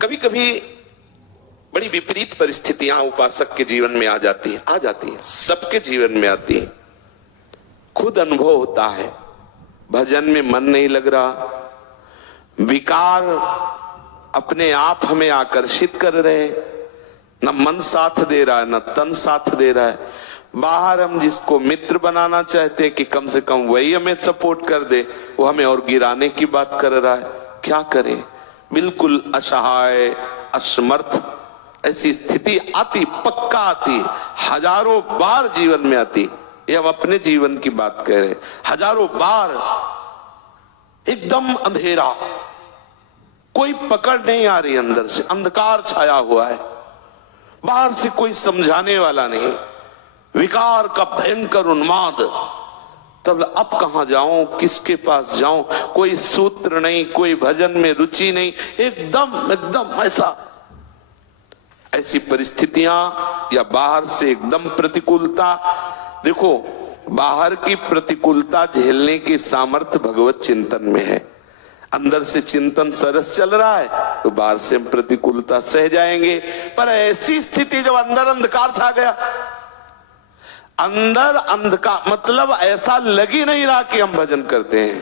कभी कभी बड़ी विपरीत परिस्थितियां उपासक के जीवन में आ जाती हैं, सबके जीवन में आती हैं। खुद अनुभव होता है, भजन में मन नहीं लग रहा, विकार अपने आप हमें आकर्षित कर रहे हैं, न मन साथ दे रहा है न तन साथ दे रहा है। बाहर हम जिसको मित्र बनाना चाहते हैं कि कम से कम वही हमें सपोर्ट कर दे, वो हमें और गिराने की बात कर रहा है। क्या करें? बिल्कुल असहाय, असमर्थ ऐसी स्थिति आती, पक्का आती, हजारों बार जीवन में आती। ये हम अपने जीवन की बात कह रहे हैं। हजारों बार एकदम अंधेरा, कोई पकड़ नहीं आ रही, अंदर से अंधकार छाया हुआ है, बाहर से कोई समझाने वाला नहीं, विकार का भयंकर उन्माद। तब अब कहां जाऊं, किसके पास जाऊं? कोई सूत्र नहीं, कोई भजन में रुचि नहीं, एकदम एकदम ऐसी परिस्थितियां, या बाहर से एकदम प्रतिकूलता। देखो, बाहर की प्रतिकूलता झेलने की सामर्थ्य भगवत चिंतन में है। अंदर से चिंतन सरस चल रहा है तो बाहर से हम प्रतिकूलता सह जाएंगे। पर ऐसी स्थिति जब अंदर अंधकार छा गया, अंदर अंधकार मतलब ऐसा लग ही नहीं रहा कि हम भजन करते हैं,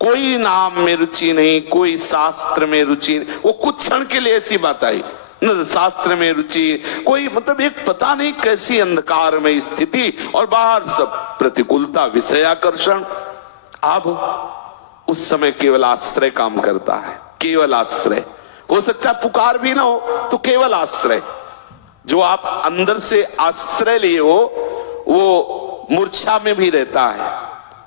कोई नाम में रुचि नहीं, कोई शास्त्र में रुचि नहीं। वो कुछ क्षण के लिए ऐसी बात आई, न शास्त्र में रुचि, कोई मतलब एक पता नहीं कैसी अंधकार में स्थिति, और बाहर सब प्रतिकूलता, विषयाकर्षण। अब उस समय केवल आश्रय काम करता है, केवल आश्रय। हो सकता है पुकार भी ना हो तो केवल आश्रय, जो आप अंदर से आश्रय लिए हो वो मूर्छा में भी रहता है,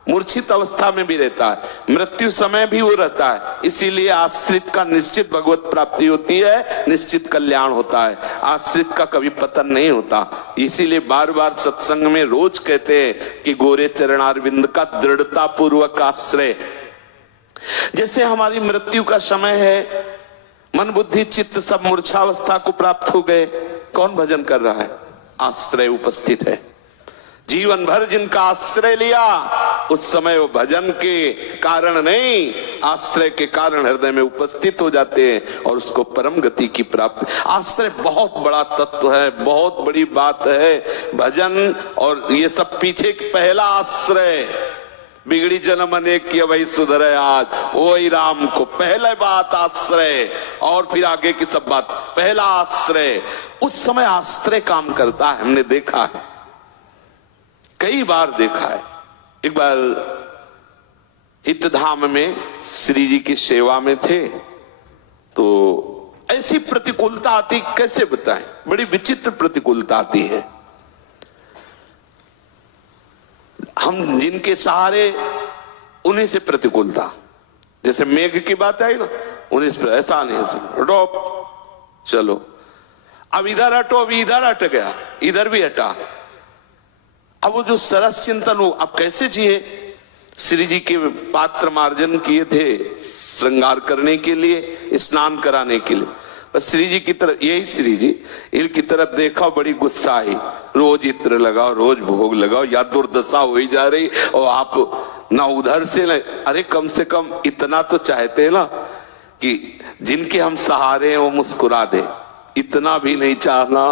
मूर्छित अवस्था में भी रहता है, मृत्यु समय भी वो रहता है। इसीलिए आश्रित का निश्चित भगवत प्राप्ति होती है, निश्चित कल्याण होता है, आश्रित का कभी पतन नहीं होता। इसीलिए बार बार सत्संग में रोज कहते हैं कि गोरे चरणारविंद का दृढ़ता पूर्वक आश्रय। जैसे हमारी मृत्यु का समय है, मन बुद्धि चित्त सब मूर्छावस्था को प्राप्त हो गए, कौन भजन कर रहा है? आश्रय उपस्थित है। जीवन भर जिनका आश्रय लिया, उस समय वो भजन के कारण नहीं, आश्रय के कारण हृदय में उपस्थित हो जाते हैं और उसको परम गति की प्राप्ति। आश्रय बहुत बड़ा तत्व है, बहुत बड़ी बात है। भजन और ये सब पीछे पहला आश्रय, बिगड़ी जन्म अनेक की वही सुधरे आज, वही राम को पहले बात आश्रय, और फिर आगे की सब बात। पहला आश्रय, उस समय आश्रय काम करता है। हमने देखा है, कई बार देखा है। एक बार हितधाम में श्री जी की सेवा में थे, तो ऐसी प्रतिकूलता आती, कैसे बताएं, बड़ी विचित्र प्रतिकूलता आती है। हम जिनके सहारे, उन्हीं से प्रतिकूलता। जैसे मेघ की बात आई ना, उन्हीं से, ऐसा नहीं हटो, चलो अब इधर हटो, अभी इधर हट गया, इधर भी हटा। अब वो जो सरस चिंतन हो, अब कैसे जिए? श्री जी के पात्र मार्जन किए थे श्रृंगार करने के लिए, स्नान कराने के लिए। बस श्री जी की तरफ, यही श्री जी इनकी तरफ देखा, बड़ी गुस्सा आई, रोज इत्र लगाओ, रोज भोग लगाओ, या दुर्दशा हो ही जा रही, और आप ना उधर से ना, अरे कम से कम इतना तो चाहते हैं ना कि जिनके हम सहारे हैं वो मुस्कुरा दे, इतना भी नहीं चाहना।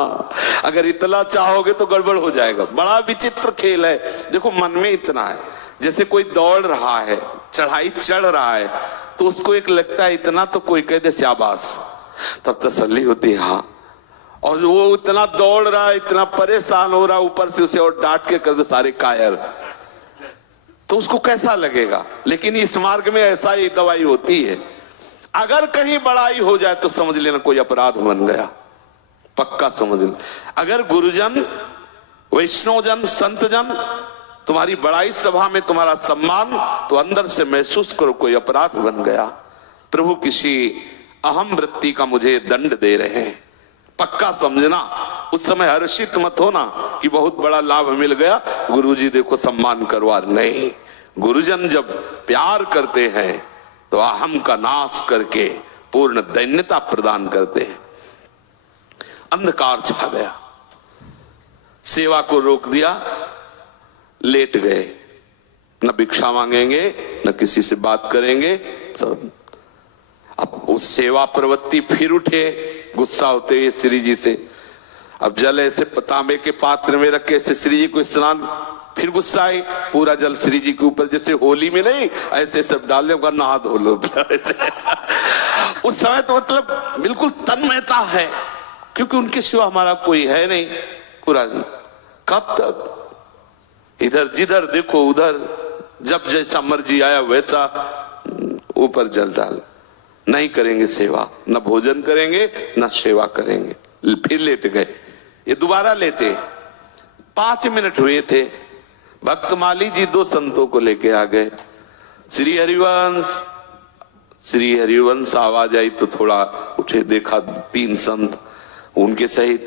अगर इतना चाहोगे तो गड़बड़ हो जाएगा। बड़ा विचित्र खेल है। देखो, मन में इतना है, जैसे कोई दौड़ रहा है, चढ़ाई चढ़ रहा है, तो उसको एक लगता है इतना तो कोई कह दे शाबाश, तब तसल्ली होती है। हाँ, और वो इतना दौड़ रहा है, इतना परेशान हो रहा है, ऊपर से उसे और डांट के कर दो सारे कायर, तो उसको कैसा लगेगा? लेकिन इस मार्ग में ऐसा ही दवाई होती है। अगर कहीं बड़ाई हो जाए तो समझ लेना कोई अपराध बन गया, पक्का समझ लेना। अगर गुरुजन, वैष्णवजन, संतजन तुम्हारी बड़ाई सभा में तुम्हारा सम्मान, तो अंदर से महसूस करो कोई अपराध बन गया, प्रभु किसी अहम वृत्ति का मुझे दंड दे रहे हैं। पक्का समझना, उस समय हर्षित मत होना कि बहुत बड़ा लाभ मिल गया, गुरुजी देखो सम्मान करवा। नहीं, गुरुजन जब प्यार करते हैं तो अहम का नाश करके पूर्ण दैन्यता प्रदान करते हैं। अंधकार छा गया, सेवा को रोक दिया, लेट गए, न भिक्षा मांगेंगे न किसी से बात करेंगे। सब अब उस सेवा प्रवृत्ति फिर उठे, गुस्सा होते हुए श्री जी से। अब जल ऐसे तांबे के पात्र में रखे ऐसे श्री जी को स्नान, फिर गुस्सा आई, पूरा जल श्री जी के ऊपर, जैसे होली में नहीं ऐसे सब डाल दे, नहा धो लो। उस समय तो मतलब बिल्कुल तन्मयता है, क्योंकि उनके सिवा हमारा कोई है नहीं। पूरा कब तक इधर जिधर देखो उधर, जब जैसा मर्जी आया वैसा ऊपर जल डाल। नहीं करेंगे सेवा, न भोजन करेंगे न सेवा करेंगे। फिर लेट गए, ये दोबारा लेटे। 5 मिनट हुए थे, भक्तमाली जी 2 संतों को लेके आ गए। श्री हरिवंश आवाज आई तो थोड़ा उठे, देखा 3 संत उनके सहित।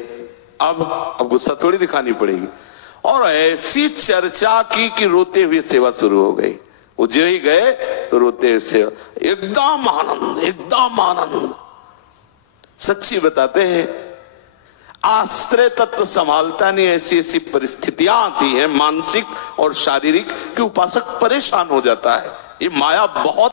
अब गुस्सा थोड़ी दिखानी पड़ेगी, और ऐसी चर्चा की कि रोते हुए सेवा शुरू हो गई। वो जो ही गए तो रोते हुए सेवा, एकदम आनंद, एकदम आनंद। सच्ची बताते हैं, आश्रय तत्व संभालता नहीं, ऐसी ऐसी परिस्थितियां आती हैं मानसिक और शारीरिक कि उपासक परेशान हो जाता है। ये माया बहुत